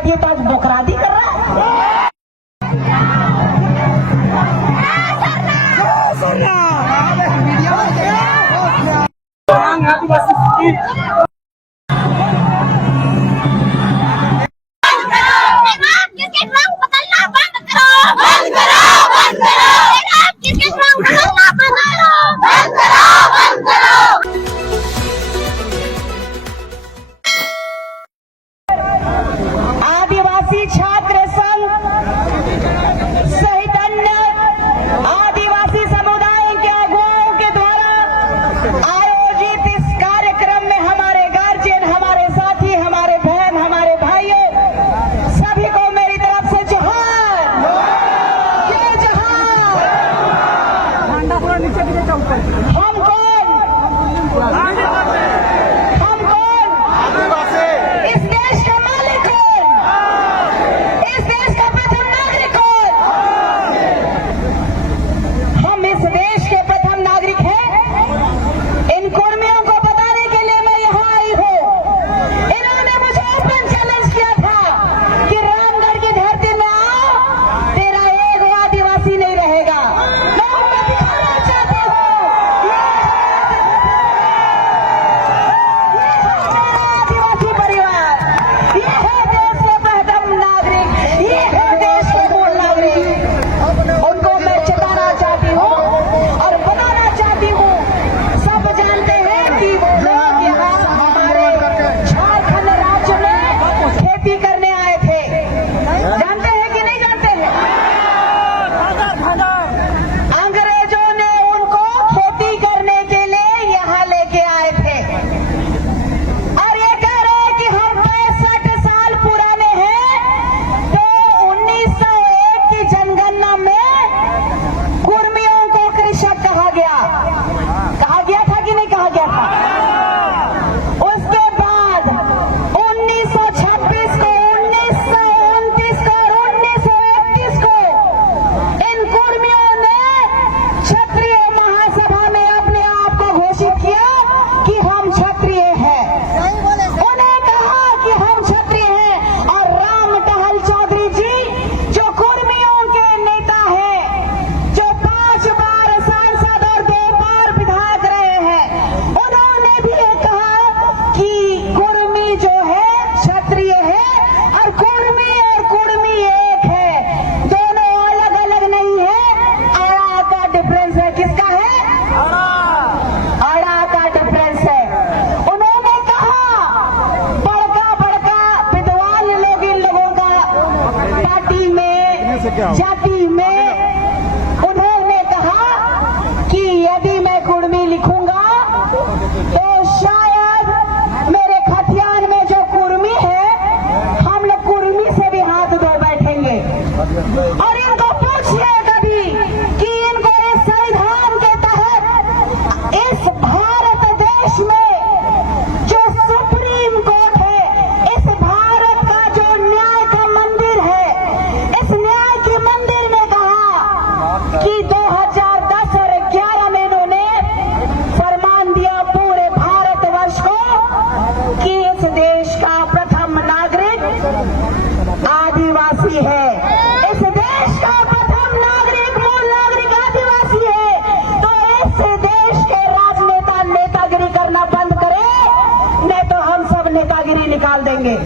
दिए तो आज बोकरादी कर रहा है। आदिवासी छात्र संघ सहित अन्य आदिवासी समुदाय के अगुवाओं के द्वारा आयोजित इस कार्यक्रम में हमारे गार्जियन, हमारे साथी, हमारे बहन, हमारे भाइयों सभी को मेरी तरफ से जोहार, जय जोहार। हम कौन? हम कौन? इस देश का मालिक कौन? इस देश का प्रथम नागरिक कौन? हम इस देश के प्रथम नागरिक हैं। इन कुर्मियों को बताने के लिए मैं यहाँ आई हूँ। इन्होंने मुझे ओपन चैलेंज किया था कि रामगढ़ की धरती में आओ, तेरा एक आदिवासी नहीं रहेगा। मैं उनको दिखाना चाहती हूँ आदिवासी परिवार, ये है देश के प्रथम नागरिक, ये है देश के मूल नागरिक। उनको मैं चेताना चाहती हूँ और बताना चाहती हूँ। सब जानते हैं कि वो लोग यहाँ हमारे झारखंड राज्य में खेती करने आए थे। जानते हैं कि नहीं जानते हैं? अंग्रेजों ने उनको खेती करने के लिए यहाँ लेके आए थे और ये कह रहे हैं कि हम 65 साल पुराने हैं। तो 1901 की जनगणना में कुर्मियों को कृषक कहा गया था कि नहीं कहा गया था? उसके बाद 1926 को, 1929 को और 1931 को इन कुर्मियों ने क्षत्रिय महासभा में अपने आप को घोषित किया कि हम क्षत्रिय हैं। उन्हें कहा कि हम क्षत्रिय हैं और राम टहल चौधरी जी जो कुर्मियों के नेता हैं, जो 5 बार सांसद और 2 बार विधायक रहे हैं, उन्होंने भी ये कहा कि कुर्मी जो है क्षत्रिय है और कुर्मी एक है, दोनों अलग अलग नहीं है। आड़ा का डिफरेंस है। किसका है? आड़ा का डिफरेंस है। उन्होंने कहा, बड़का विद्वान लोग इन लोगों का पार्टी में, जाति में, उन्होंने कहा कि यदि मैं कुर्मी लिखूंगा तो शायद मेरे खतियान में जो कुर्मी है, हम लोग कुर्मी से भी हाथ धो बैठेंगे। और इनको पूछिए कभी कि इनको इस संविधान के तहत इस भारत देश में जो सुप्रीम कोर्ट है, इस भारत का जो न्याय का मंदिर है, इस न्याय के मंदिर ने कहा कि 2010 और 11 में इन्होंने फरमान दिया पूरे भारतवर्ष को कि इस देश का प्रथम नागरिक आदिवासी है। इस देश का प्रथम नागरिक, मूल नागरिक आदिवासी है। तो इस देश के राजनेता नेतागिरी करना बंद करे, नहीं तो हम सब नेतागिरी निकाल देंगे।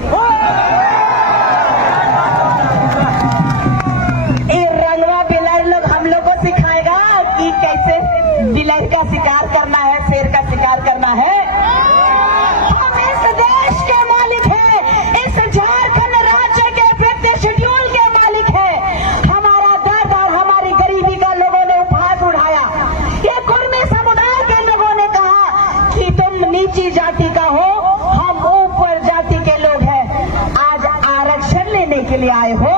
ये रंगवा बिलर लोग हम लोग को सिखाएगा कि कैसे बिलर का शिकार करना है, शेर का शिकार करना है। हम इस देश के मालिक हैं, इस झारखंड राज्य के 5th शेड्यूल के मालिक हैं। हमारा दर्द और हमारी गरीबी का लोगों ने उपहास उठाया। ये कुर्मी समुदाय के लोगों ने कहा कि तुम नीची जाति का हो, हम ऊपर जाति के लोग हैं। आज आरक्षण लेने के लिए आए हो।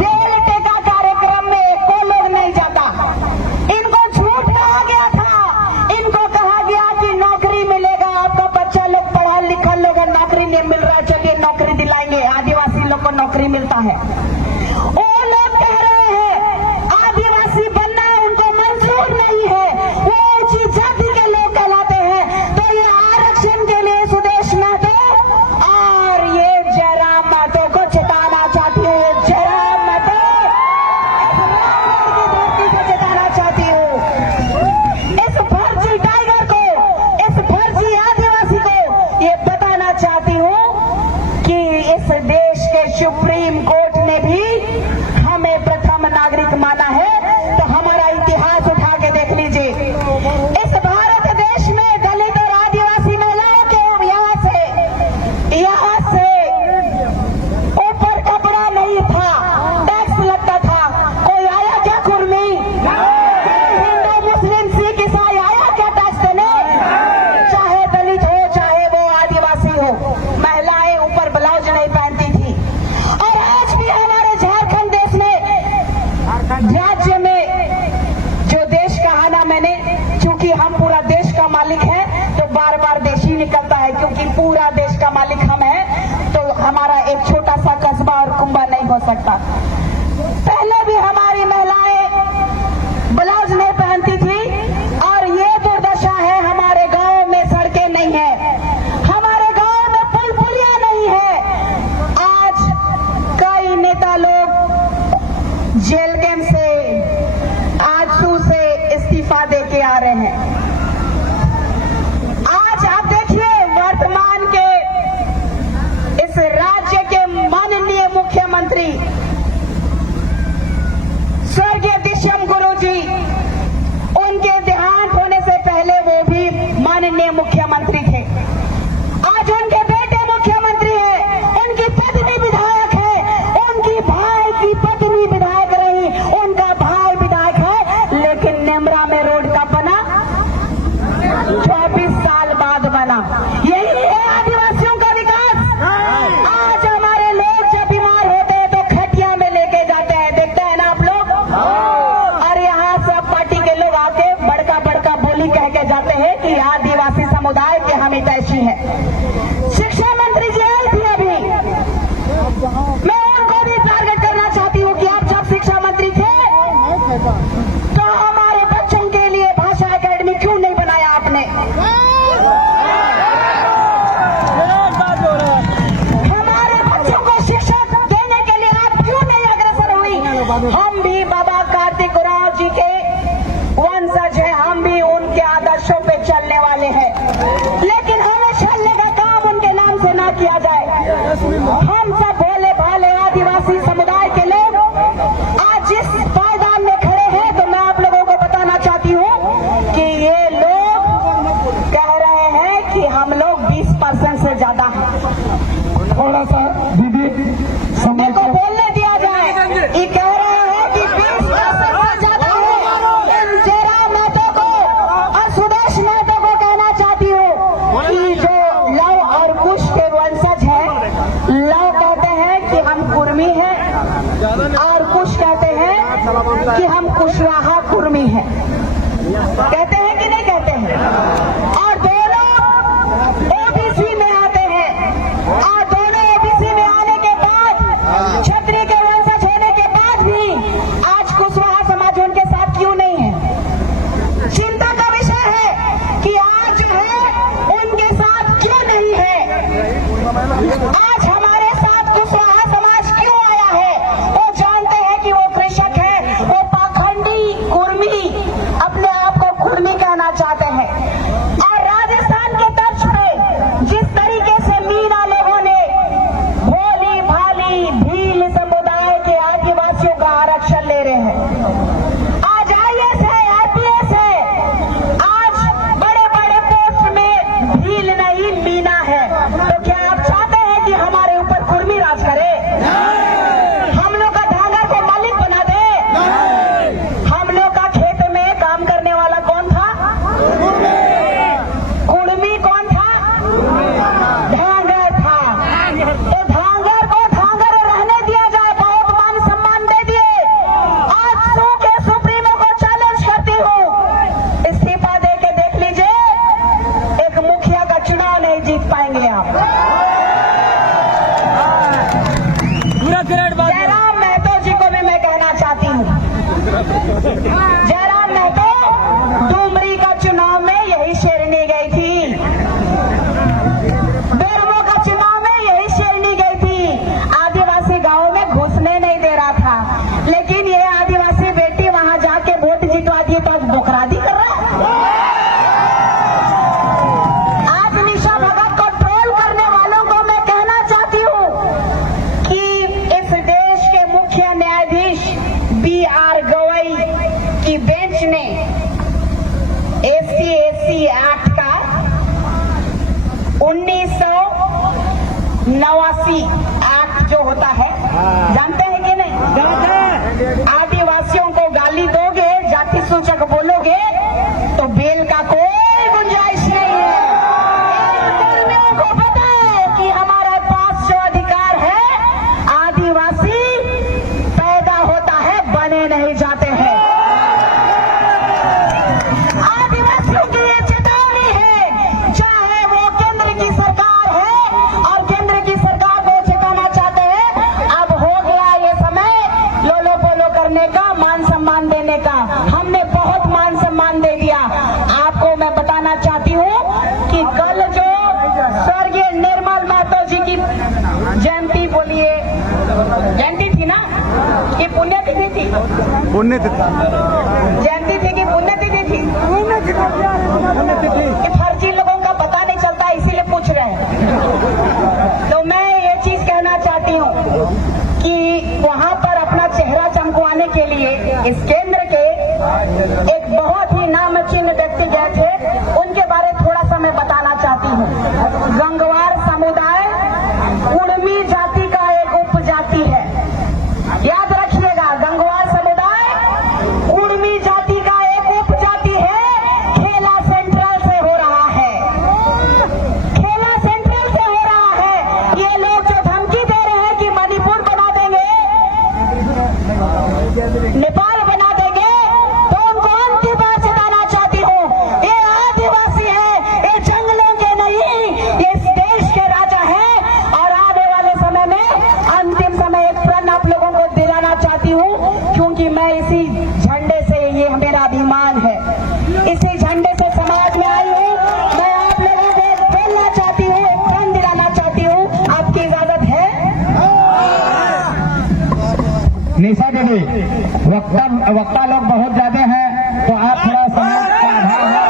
रेल टेका कार्यक्रम में कोई लोग नहीं जाता। इनको झूठ कहा गया था। इनको कहा गया कि नौकरी मिलेगा, आपका बच्चा लोग पढ़ा लिखा लोग नौकरी नहीं मिल रहा, चलिए नौकरी दिलाएंगे। आदिवासी लोग को नौकरी मिलता है। वो लोग कह रहे हैं आदिवासी बनना उनको मंजूर नहीं है, वो ऊंची जाति के लोग कहलाते हैं। तो ये आरक्षण के लिए सुदेश सुप्रीम कोर्ट ने भी हमें प्रथम नागरिक माना है। तो हमारा इतिहास उठा के देख लीजिए, इस भारत देश में दलित और आदिवासी महिलाओं के यहाँ से ऊपर कपड़ा नहीं था, टैक्स लगता था। कोई आया क्या कुर्मी? हिंदू मुस्लिम सिख ईसाई आया क्या टैक्स देने? चाहे दलित हो चाहे वो आदिवासी हो, महिलाएं ऊपर ब्लाउज नहीं पहनती थी। और आज भी हमारे झारखंड देश में, राज्य में, जो देश कहा ना मैंने, क्योंकि हम पूरा देश का मालिक है तो बार बार देश ही निकलता है, क्योंकि पूरा देश का मालिक हम हैं तो हमारा एक छोटा सा कस्बा और कुंबा नहीं हो सकता। पहले भी हमारी महिलाएं ब्लाउज नहीं पहनती थी और ये दुर्दशा है। हमारे गांव में सड़कें नहीं है, हमारे गांव में पुल पुलिया नहीं है। आज कई नेता लोग जेल गेम से, आजसू से इस्तीफा दे के आ रहे हैं। आज आप देखिए वर्तमान के इस राज्य के माननीय मुख्यमंत्री स्वर्गीय दिश्यम गुरु जी, उनके देहांत होने से पहले वो भी माननीय मुख्यमंत्री थे। आज उनके बेटे मुख्यमंत्री हैं, उनकी पत्नी विधायक है, उनकी भाई की पत्नी विधायक रही, उनका भाई विधायक है। लेकिन नेमरा में रोड कब बना? 24 साल बाद बना। यही है आदिवासियों का विकास। आज हमारे लोग जब बीमार होते हैं तो खटिया में लेके जाते हैं, देखते हैं ना आप लोग। और यहाँ सब पार्टी के लोग आके बड़का बड़का बोली कह के जाते हैं कि आदिवासी समुदाय के हम हितैषी हैं। शिक्षा मंत्री जी आई थी अभी, मैं उनको भी टारगेट करना चाहती हूँ कि आप जब शिक्षा मंत्री थे तो हमारे बच्चों के लिए भाषा एकेडमी क्यों नहीं बनाया आपने? हमारे बच्चों को शिक्षा देने के लिए आप क्यों नहीं अग्रसर हुई? हम भी बाबा कार्तिक राव जी के वंशज हैं, हम भी उनके आदर्शों पे चलने वाले हैं, लेकिन हमें चलने का काम उनके नाम से ना किया जाए। हम सब भोले भाले आदिवासी समुदाय के लोग आज जिस पायदान में खड़े हैं, तो मैं आप लोगों को बताना चाहती हूँ कि ये लोग कह रहे हैं कि हम लोग 20% से ज्यादा हैं। थोड़ा सा दीदी मेरे को बोलने दिया जाए। ये कह रहे हैं कि 20% से ज्यादा है। इन जयराम महतो को और सुदेश महतो को कहना चाहती हूँ कि जो लव और कुश के वंशज हैं, लव कहते हैं कि हम कुर्मी हैं और कुश कहते हैं कि हम कुशवाहा कुर्मी हैं। कहते हैं कि नहीं कहते हैं? और दोनों ओबीसी में आते हैं, और दोनों ओबीसी में आने के बाद, क्षत्रिय के वंशज होने के बाद भी आज कुशवाहा समाज उनके साथ क्यों नहीं है? चिंता का विषय है कि आज जो है उनके साथ क्यों नहीं है। आज हमारे साथ कुशवाहा समाज क्यों आया है? वो जानते हैं कि वो कृषक है, वो पाखंडी कुर्मी, अपने आप को कुर्मी कहना चाहते हैं। और राजस्थान के तर्ज पे जिस तरीके से मीना लोगों ने भोली भाली भील समुदाय के आदिवासियों का आरक्षण ले रहे हैं। आज IAS है, IPS है, आज बड़े बड़े पोस्ट में भील नहीं मीना है। तो क्या आप चाहते हैं कि हमारे ऊपर कुर्मी राज करे? हम लोग का ढांगर को मालिक बना दे? हम लोग का खेत में काम करने वाला कौन था? कुर्मी कौन था? ढांगर था। तो ढांगर को ढांगर रहने दिया जाए, बहुत मान सम्मान दे दिए। आज सू के सुप्रीमो को चैलेंज करती हूँ, इस्तीफा दे के देख लीजिए, एक मुखिया का चुनाव नहीं जीत पाएंगे आप। जयराम महतो जी को भी मैं कहना चाहती हूँ, जयराम महतो डुमरी का चुनाव में यही शेरनी गई थी, बेरमो का चुनाव में यही शेरनी गई थी। आदिवासी गांव में घुसने नहीं दे रहा था, लेकिन ये आदिवासी बेटी वहां जाके वोट जितवा दिए तो आज बोखरादी कर रहा है। आज निशा भगत को ट्रोल करने 89 एक्ट जो होता है, जानते हैं कि नहीं? आदिवासियों को गाली दोगे, जाति सूचक बोलोगे तो बेल का कोई गुंजाइश नहीं है। कर्मियों को पता है कि हमारे पास जो अधिकार है, आदिवासी पैदा होता है, बने नहीं जाते हैं। आदिवासियों की ये चेतावनी है, चाहे वो केंद्र की सरकार है और केंद्र की सरकार को चेताना चाहते हैं। अब हो गया ये समय लोलो पोलो करने का, मान सम्मान देने का। हमने बहुत मान सम्मान दे दिया। आपको मैं बताना चाहती हूँ कि कल जो स्वर्गीय निर्मल महतो जी की जयंती, बोलिए जयंती थी ना कि पुण्यतिथि थी? जयंती थी कि पुण्यतिथि थी? कि फर्जी लोगों का पता नहीं चलता, इसीलिए पूछ रहे हैं। तो मैं ये चीज कहना चाहती हूँ कि वहां पर अपना चेहरा चमकवाने के लिए इस केंद्र के एक बहुत ही नामचीन व्यक्ति गए थे, उनके बारे थोड़ा सा मैं बताना चाहती हूँ। गंगवार समुदाय कुड़मी जाति का एक उपजाति है, याद रखिएगा। गंगवार समुदाय कुड़मी जाति का एक उपजाति है। खेला सेंट्रल से हो रहा है, खेला सेंट्रल से हो रहा है। ये लोग जो धमकी दे रहे हैं कि मणिपुर बना देंगे, नेपाल बना देंगे, तो उनको अंतिम बार चेताना चाहती हूँ, ये आदिवासी है, ये जंगलों के नहीं, ये इस देश के राजा हैं। और आने वाले समय में अंतिम समय एक प्रण आप लोगों को दिलाना चाहती हूँ, क्योंकि मैं इसी झंडे से, ये मेरा अभिमान है, इसी झंडे से समाज में आई हूँ। मैं आप लोगों को बोलना चाहती हूँ, एक प्रण दिलाना चाहती हूँ। आपकी इजाजत है? निशा दीदी, वक्ता लोग बहुत ज्यादा हैं, तो आप थोड़ा समय का अभाव है,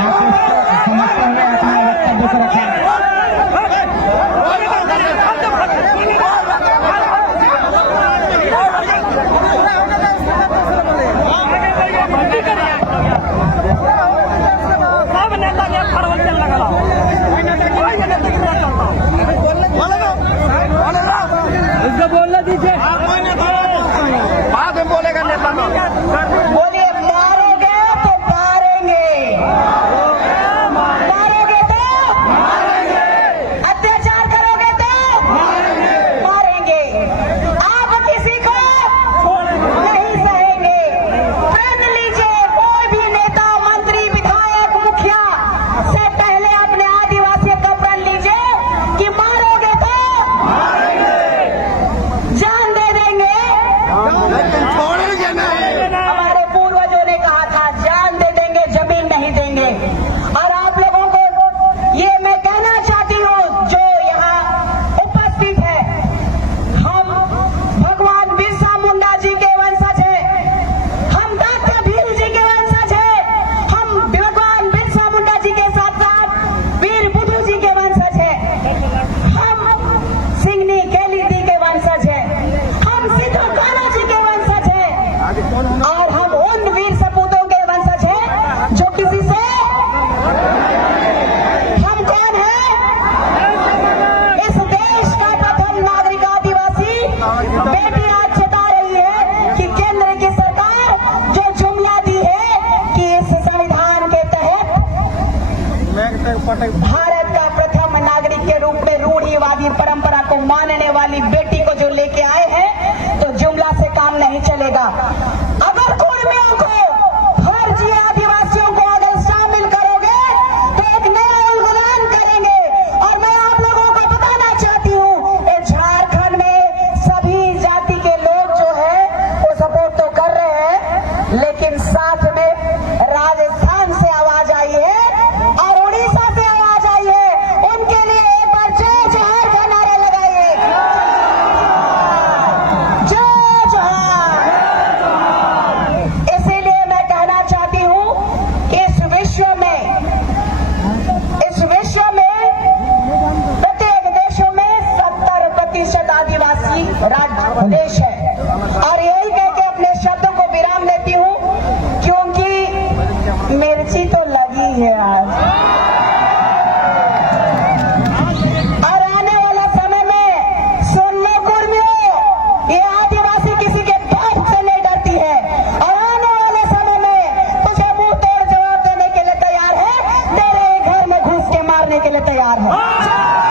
आप इसको समझते हुए अपना वक्तव्य से रखें। बोलना दीजिए, बाद में बोलेगा नेता। बोलिए, मारोगे तो मारेंगे, मारोगे तो अत्याचार करोगे तो मारेंगे। आप किसी को नहीं सहेंगे। प्रण लीजिए, कोई भी नेता, मंत्री, विधायक, मुखिया से पहले अपने आदिवासियों का प्रण लीजिए कि मारोगे तो जान दे देंगे। हमारे पूर्वजों ने कहा था, जान दे देंगे, जमीन नहीं देंगे। और आप लोगों को ये मैं कहना चाहती हूँ, जो यहाँ उपस्थित है, हम भगवान बिरसा मुंडा जी के वंशज हैं, हम डॉक्टर भील जी के वंशज हैं, हम भगवान बिरसा मुंडा जी के साथ साथ वीर बुद्धू जी के वंशज हैं, हम सिंगनी केलीदी के वंशज हैं, हम सिद्धू कान्हा जी के वंशज हैं, और हम उन वीर सपूतों के वंशज हैं जो किसी से, हम कौन हैं? इस देश का प्रथम नागरिक आदिवासी बेटी आज चेता रही है कि केंद्र की सरकार जो जुमला दी है कि इस संविधान के तहत भारत का प्रथम नागरिक के रूप में रूढ़िवादी परंपरा को मानने वाली बेटी को जो लेके आए हैं, तो जुमला से काम नहीं चलेगा। अगर कुर्मियों को, फर्जी आदिवासियों को अगर शामिल करोगे तो एक नया उल्लंघन करेंगे। और मैं आप लोगों को बताना चाहती हूँ, झारखंड में सभी जाति के लोग जो है वो सपोर्ट तो कर रहे हैं, लेकिन साथ में राजस्थान से आवाज आई है और उड़ीसा से आवाज आई है, उनके लिए एक बार जय जोहार का नारा लगाइए। जय जोहार। इसीलिए मैं कहना चाहती हूँ कि इस विश्व में प्रत्येक देशों में 70% आदिवासी राज्य देश है। और यही कह के अपने शब्दों को विराम देती हूँ, क्योंकि मिर्ची तो लगी है आज। और आने वाला समय में करने के लिए तैयार है।